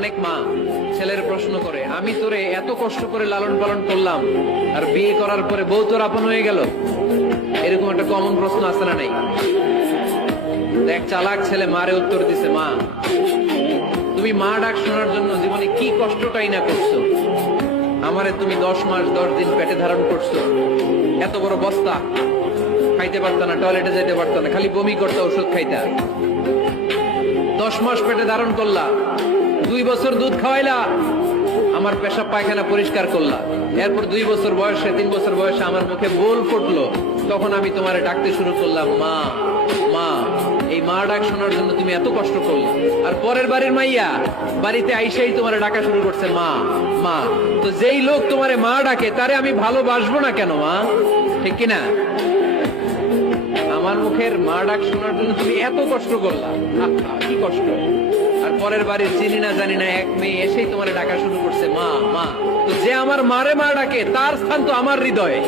অনেক মা ছেলের প্রশ্ন করে, আমি তোরে এত কষ্ট করে লালন পালন করলাম, আর বিয়ে করার পরে বউ তোর আপন হয়ে গেল? এরকম একটা কমন প্রশ্ন আছে না নাই? এক চালাক ছেলে মারে উত্তর দিছে, মা তুমি মা ডাক শোনার জন্য জীবনে কি কষ্টটাই না করছো। আমারে তুমি 10 মাস 10 দিন পেটে ধারণ করছো, এত বড় বস্তা, খাইতে পারতো না, টয়লেটে যেতে পারতো না, খালি বমি করতো, ওষুধ খাইতা। 10 মাস পেটে ধারণ করলা, 2 বছর দুধ খাওয়াইলা, আমার পেশাব পায়খানা পরিষ্কার করলা। এরপর 2 বছর বয়সে 3 বছর বয়সে আমার মুখে বোল ফুটলো, তখন আমি তোমারে ডাকতে শুরু করলাম, মা মা। এই মা ডাক শোনার জন্য তুমি এত কষ্ট করলে, আর পরের বাড়ির মাইয়া বাড়িতে আইসাই তোমারে ডাকা শুরু করছে মা মা। তো যেই লোক তোমারে মা ডাকে তারে আমি ভালোবাসবো না কেন মা? ঠিক কিনা? আমার মুখের মা ডাক শোনার জন্য তুমি এত কষ্ট করলা, কি কষ্ট। আর পরের বাড়ির চিনি না জানি না এক মেয়ে এসেই তোমার ডাকা শুরু করছে মা মা। তো যে আমার মারে মা ডাকে তার স্থান তো আমার হৃদয়ে।